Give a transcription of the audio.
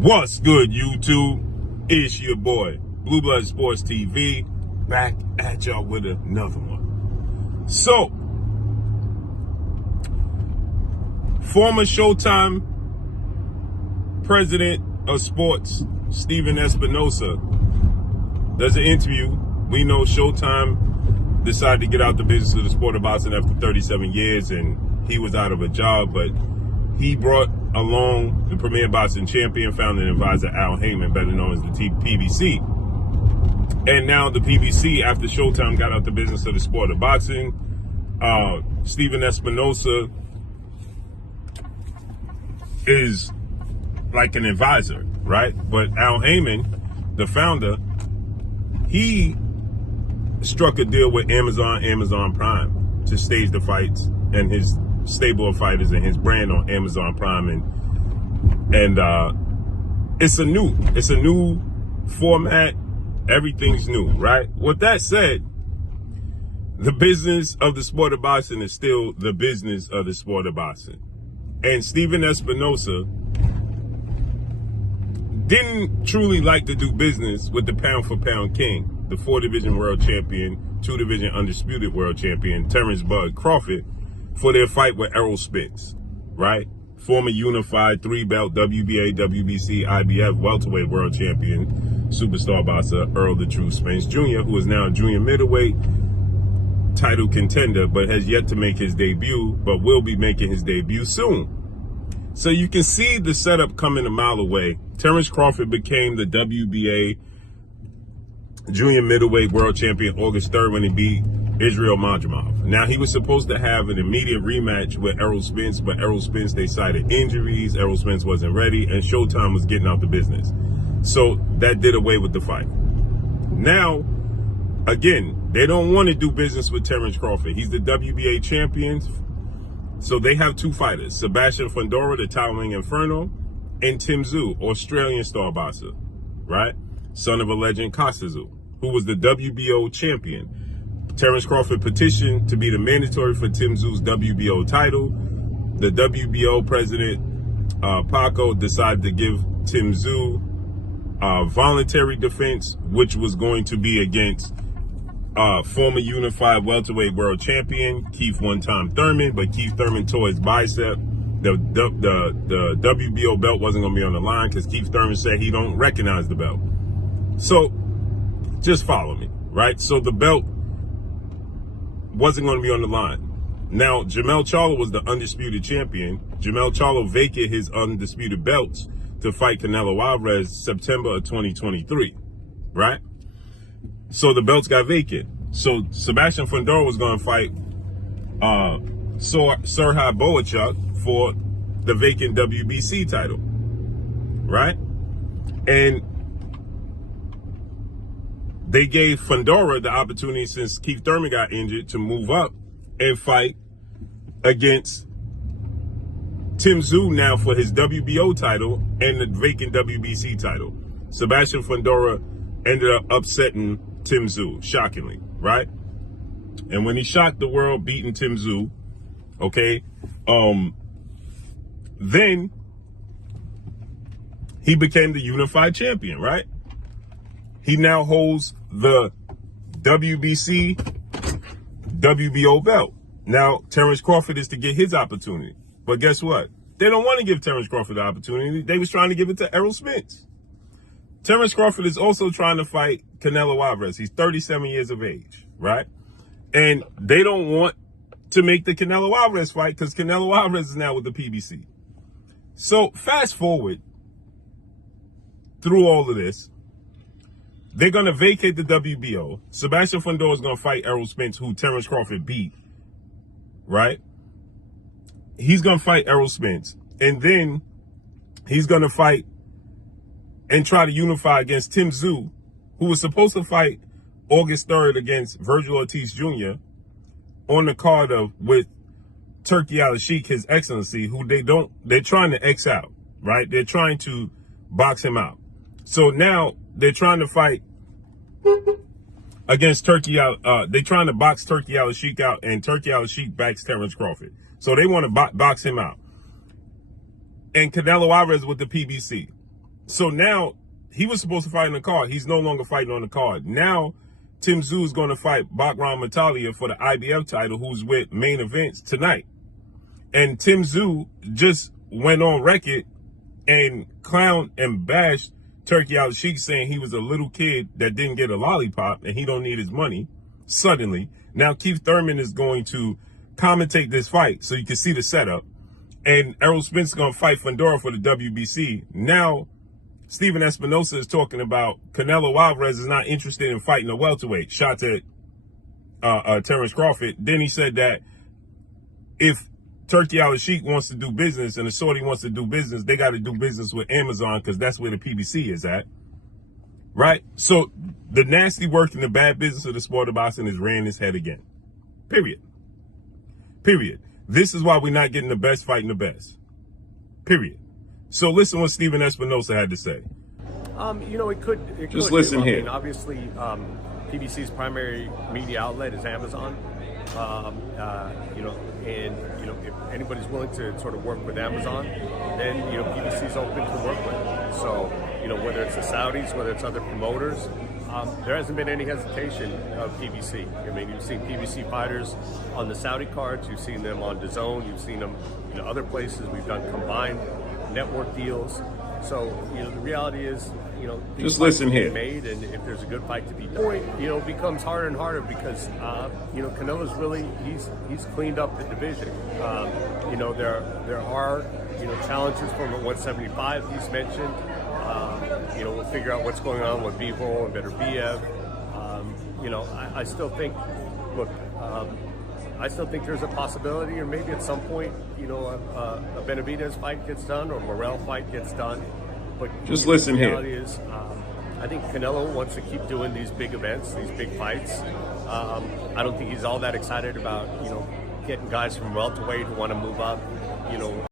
What's good, YouTube? It's your boy, Blue Blood Sports TV, back at y'all with another one. So, former Showtime president of sports, Stephen Espinoza, does an interview. We know Showtime decided to get out the business of the sport of boxing after 37 years, and he was out of a job, but he brought along the premier boxing champion, founding advisor Al Heyman, better known as the PBC. And now the PBC, after Showtime got out the business of the sport of boxing, Stephen Espinoza is like an advisor, right? But Al Heyman, the founder, he struck a deal with Amazon Prime to stage the fights and his stable of fighters and his brand on Amazon Prime, and it's a new format. Everything's new, right? With that said, the business of the sport of boxing is still the business of the sport of boxing, and Stephen Espinoza didn't truly like to do business with the pound for pound king, the 4-division world champion, 2-division undisputed world champion, Terrence Bud Crawford, for their fight with Errol Spence, right? Former unified 3-belt WBA, WBC, IBF welterweight world champion, superstar boxer Earl the True Spence Jr., who is now a junior middleweight title contender, but has yet to make his debut, but will be making his debut soon. So you can see the setup coming a mile away. Terrence Crawford became the WBA junior middleweight world champion August 3rd when he beat Israel Madrimov. Now, he was supposed to have an immediate rematch with Errol Spence, but Errol Spence, they cited injuries. Errol Spence wasn't ready, and Showtime was getting out the business. So that did away with the fight. Now, again, they don't want to do business with Terrence Crawford. He's the WBA champion. So they have two fighters, Sebastian Fundora, the towering Inferno, and Tim Tszyu, Australian star boxer, right? Son of a legend, Costa Tszyu, who was the WBO champion. Terrence Crawford petitioned to be the mandatory for Tim Tszyu's WBO title. The WBO president, Paco, decided to give Tim Tszyu voluntary defense, which was going to be against former unified welterweight world champion Keith one-time Thurman, but Keith Thurman tore his bicep. The WBO belt wasn't going to be on the line because Keith Thurman said he don't recognize the belt. So just follow me, right? So the belt wasn't going to be on the line. Now, Jermell Charlo was the undisputed champion. Jermell Charlo vacated his undisputed belts to fight Canelo Alvarez September of 2023, right? So the belts got vacant. So Sebastian Fundora was going to fight Serhii Boachuk for the vacant WBC title, right? And they gave Fundora the opportunity, since Keith Thurman got injured, to move up and fight against Tim Tszyu now for his WBO title and the vacant WBC title. Sebastian Fundora ended up upsetting Tim Tszyu, shockingly, right? And when he shocked the world, beating Tim Tszyu, okay, then he became the unified champion, right? He now holds the WBC, WBO belt. Now, Terrence Crawford is to get his opportunity. But guess what? They don't want to give Terrence Crawford the opportunity. They was trying to give it to Errol Spence. Terrence Crawford is also trying to fight Canelo Alvarez. He's 37 years of age, right? And they don't want to make the Canelo Alvarez fight because Canelo Alvarez is now with the PBC. So fast forward through all of this. They're going to vacate the WBO. Sebastian Fundora is going to fight Errol Spence, who Terrence Crawford beat, right? He's going to fight Errol Spence. And then he's going to fight and try to unify against Tim Tszyu, who was supposed to fight August 3rd against Virgil Ortiz Jr. on the card with Turki Al-Sheikh, His Excellency, who they're trying to X out, right? They're trying to box him out. So now they're trying to fight against Turki. They're trying to box Turki Al-Sheikh out, and Turki Al-Sheikh backs Terrence Crawford. So they want to box him out. And Canelo Alvarez with the PBC. So now he was supposed to fight on the card. He's no longer fighting on the card. Now Tim Tszyu is going to fight Bakram Matalia for the IBF title, who's with Main Events tonight. And Tim Tszyu just went on record and clowned and bashed Turki Al-Sheikh, saying he was a little kid that didn't get a lollipop and he don't need his money suddenly. Now Keith Thurman is going to commentate this fight so you can see the setup. And Errol Spence is going to fight Fundora for the WBC. Now Stephen Espinoza is talking about Canelo Alvarez is not interested in fighting a welterweight. Shot at Terrence Crawford. Then he said that if Turki Al-Sheikh wants to do business and the Saudi wants to do business, they got to do business with Amazon because that's where the PBC is at. Right? So the nasty work and the bad business of the sport of boxing is rearing its head again. Period. Period. This is why we're not getting the best fighting the best. Period. So listen what Stephen Espinoza had to say. You know, it could. Just listen here. I mean, obviously, PBC's primary media outlet is Amazon. You know, and you know, if anybody's willing to sort of work with Amazon, then you know, PBC's open to work with. So you know, whether it's the Saudis, whether it's other promoters, there hasn't been any hesitation of PBC. I mean, you've seen PBC fighters on the Saudi cards, you've seen them on DAZN, you've seen them in other places. We've done combined network deals. So, you know, the reality is, you know, just listen here. Made, and if there's a good fight to be done, you know, becomes harder and harder because, you know, Canelo's really, he's cleaned up the division. You know, there are, you know, challenges from at 175 he's mentioned. You know, we'll figure out what's going on with Bivol and Beterbiev. You know, I still think, look, I still think there's a possibility, or maybe at some point, you know, a Benavidez fight gets done or a Morrell fight gets done. But just listen here. The reality is, I think Canelo wants to keep doing these big events, these big fights. I don't think he's all that excited about, you know, getting guys from welterweight who want to move up, you know.